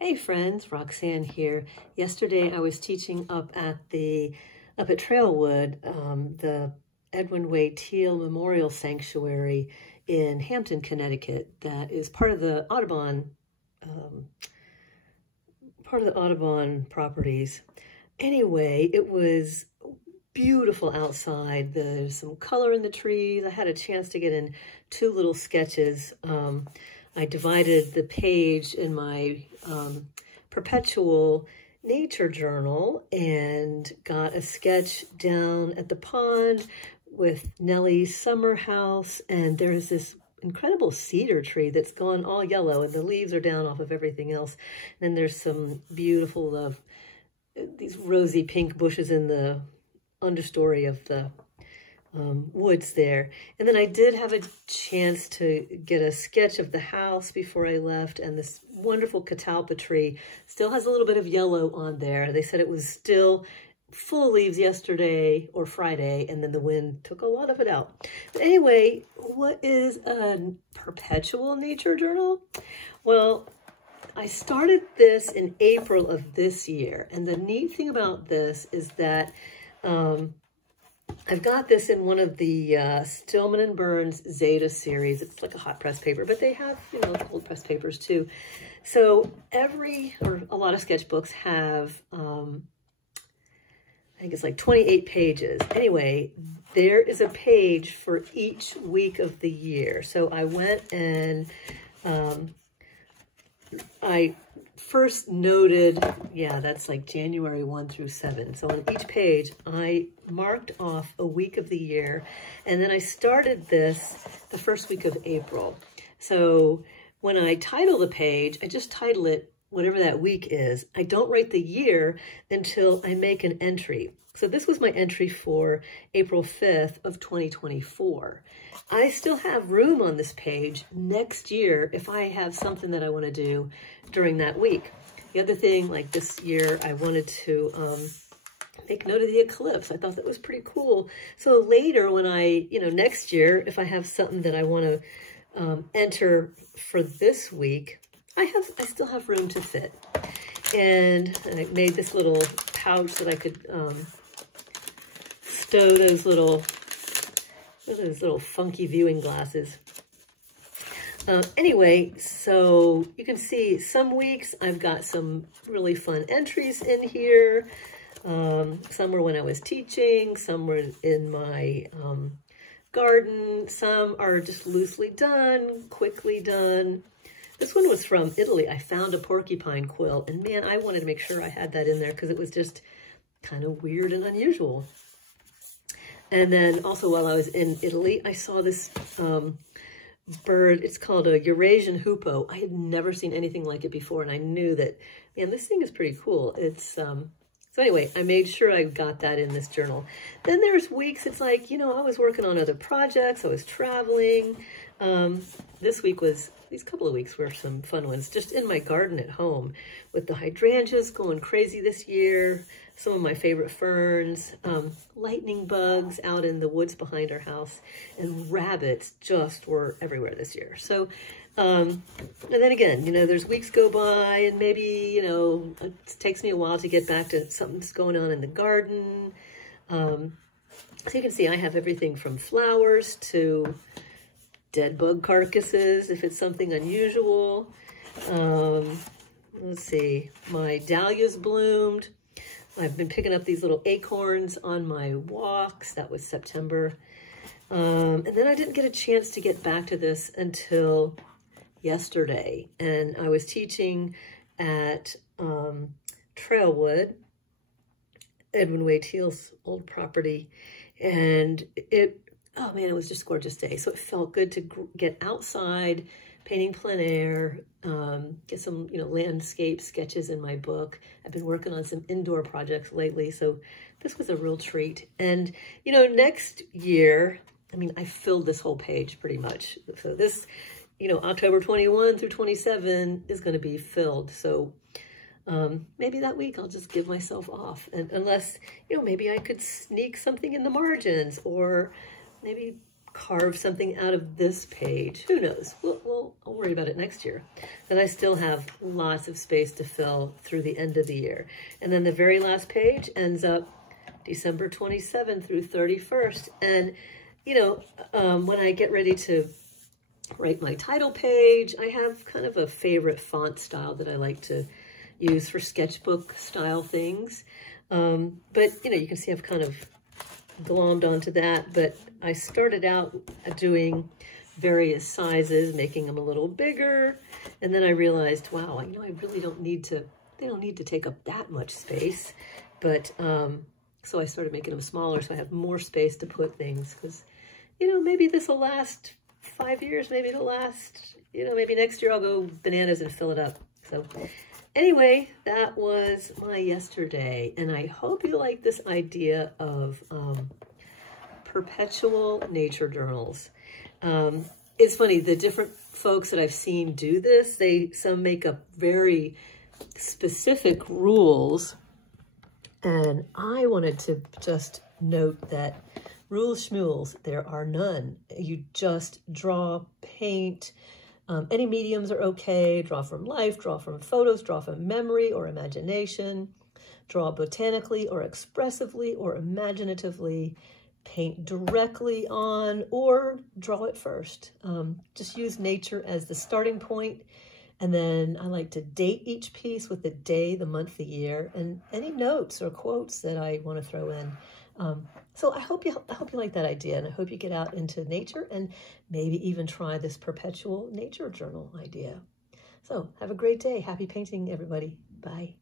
Hey friends, Roxanne here. Yesterday I was teaching up at Trailwood, the Edwin Way Teal Memorial Sanctuary in Hampton, Connecticut. That is part of the Audubon properties. Anyway, it was beautiful outside. There's some color in the trees. I had a chance to get in two little sketches. I divided the page in my Perpetual Nature Journal and got a sketch down at the pond with Nellie's summer house, and there's this incredible cedar tree that's gone all yellow and the leaves are down off of everything else. And then there's some beautiful these rosy pink bushes in the understory of the woods there. And then I did have a chance to get a sketch of the house before I left, and this wonderful catalpa tree still has a little bit of yellow on there. They said it was still full of leaves yesterday or Friday, and then the wind took a lot of it out. But anyway, what is a Perpetual Nature Journal? Well, I started this in April of this year, and the neat thing about this is that I've got this in one of the Stillman & Burns Zeta series. It's like a hot press paper, but they have, cold press papers too. So a lot of sketchbooks have, I think it's like 28 pages. Anyway, there is a page for each week of the year. So I went and I first noted, that's like January 1 through 7. So on each page, I marked off a week of the year. And then I started this the first week of April. So when I title the page, I just title it whatever that week is. I don't write the year until I make an entry. So this was my entry for April 5th of 2024. I still have room on this page next year if I have something that I want to do during that week. The other thing, like this year, I wanted to make note of the eclipse. I thought that was pretty cool. So later when next year, if I have something that I want to enter for this week, I still have room to fit. And I made this little pouch that I could stow those little funky viewing glasses. Anyway, so you can see some weeks I've got some really fun entries in here. Some were when I was teaching, some were in my garden, some are just loosely done, quickly done. This one was from Italy. I found a porcupine quill, and man, I wanted to make sure I had that in there because it was just kind of weird and unusual. And then also while I was in Italy, I saw this bird. It's called a Eurasian hoopoe. I had never seen anything like it before, and I knew that, man, this thing is pretty cool. It's so anyway, I made sure I got that in this journal. Then there's weeks, it's like, I was working on other projects. I was traveling. These couple of weeks were some fun ones, just in my garden at home with the hydrangeas going crazy this year, some of my favorite ferns, lightning bugs out in the woods behind our house, and rabbits just were everywhere this year. So, and then again, there's weeks go by and maybe, it takes me a while to get back to something's going on in the garden. So you can see I have everything from flowers to dead bug carcasses, if it's something unusual. Let's see, my dahlias bloomed. I've been picking up these little acorns on my walks. That was September. And then I didn't get a chance to get back to this until yesterday. And I was teaching at Trailwood, Edwin Way Teal's old property. And oh man, it was just a gorgeous day. So it felt good to get outside, painting plein air, get some, landscape sketches in my book. I've been working on some indoor projects lately, so this was a real treat. And, next year, I filled this whole page pretty much. So this, October 21 through 27 is going to be filled. So maybe that week I'll just give myself off. And unless, maybe I could sneak something in the margins, or maybe carve something out of this page. Who knows? I'll worry worry about it next year. Then I still have lots of space to fill through the end of the year. And then the very last page ends up December 27th through 31st. And, you know, when I get ready to write my title page, I have kind of a favorite font style that I like to use for sketchbook style things. But, you know, you can see I've kind of glommed onto that, but I started out doing various sizes, making them a little bigger, and then I realized, wow, you know, I really don't need to, they don't need to take up that much space, but so I started making them smaller so I have more space to put things, because, you know, maybe this will last 5 years, maybe it'll last, you know, maybe next year I'll go bananas and fill it up. So anyway, that was my yesterday, and I hope you like this idea of Perpetual Nature Journals. It's funny, the different folks that I've seen do this, some make up very specific rules, and I wanted to just note that rules schmules, there are none. You just draw, paint, any mediums are okay. Draw from life, draw from photos, draw from memory or imagination, draw botanically or expressively or imaginatively, paint directly on, or draw it first. Just use nature as the starting point. And then I like to date each piece with the day, the month, the year, and any notes or quotes that I want to throw in. So I hope you like that idea, and I hope you get out into nature and maybe even try this Perpetual Nature Journal idea. So have a great day. Happy painting, everybody. Bye.